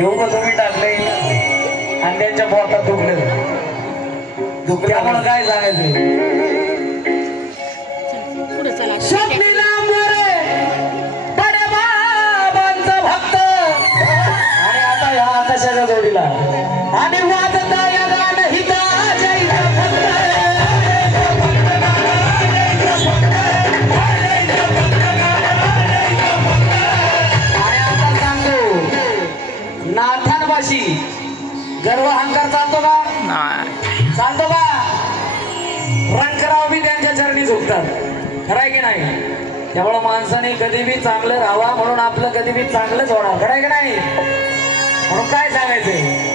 एवढं तुम्ही टाकलंय आणि त्यांच्या पोटात दुखलं त्यामुळे काय सांगायचं स्वप्नीला मोरे बडे बाबांचा भक्त आणि आता या आकाशाच्या जोडीला आणि वाजता या गाणं हिता जयचा भक्त आणि आता सांगतो नाथांपाशी गर्व अहंकार चालतो का चालतो का रंगराव बी त्यांच्या चरणी झुकतात खरंय की नाही त्यामुळे माणसाने कधी बी चांगलं राहावा म्हणून आपलं कधी बी चांगलंच होणार खरंय की नाही म्हणून काय सांगायचंय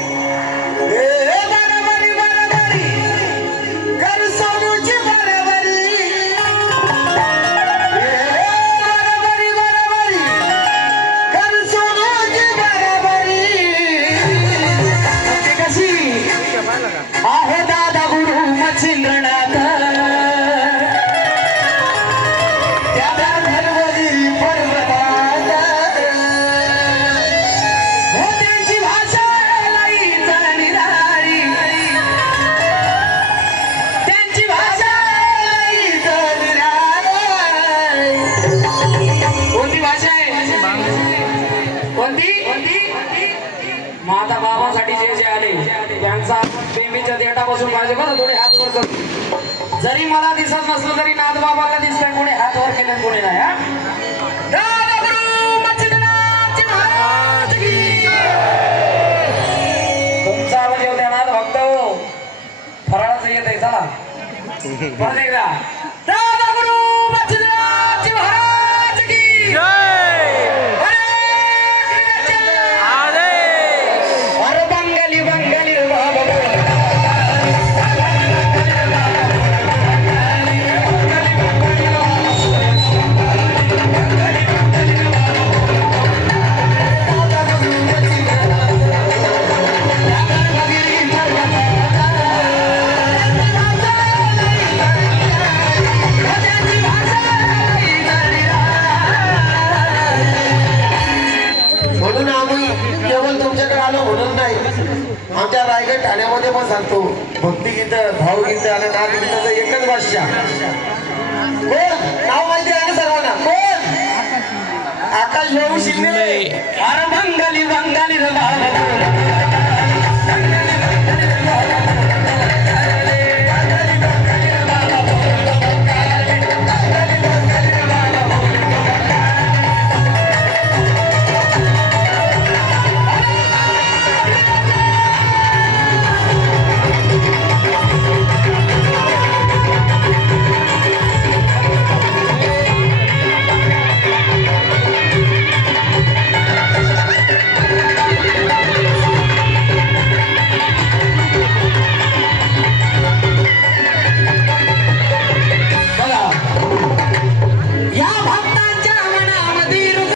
आहे दादा गुरु मच्छिंद्रनाथ त्या धर्मगिरी पर्वतात हो त्यांची भाषा लईच निराळी त्यांची भाषा लईच निराळी कोणती भाषा आहे कोणती माता बाबांसाठी जे जे आले त्यांचा बेंबीच्या देठापासून पाहिजे बरं थोडे हात वर करतो जरी मला दिसत नसलं तरी नाथ बाबाला दिसलं कोणी हात वर केलं कोणी नाही हा तुमचा आवाज येऊ द्या नाथ भक्त हो फराळाचं येत आहे चला परत एकदा दादा गुरु मच्छिंद्रनाथ महाराज की आमच्या रायगड ठाण्यामध्ये पण सांगतो भक्तिगीत भावगीत आणि नागगीताचं एकच भाषा कोण नाव माहिती आहे ना सर्वांना कोण आकाश भाऊ शिंदे अरे बंगाली बंगाली रे बाबा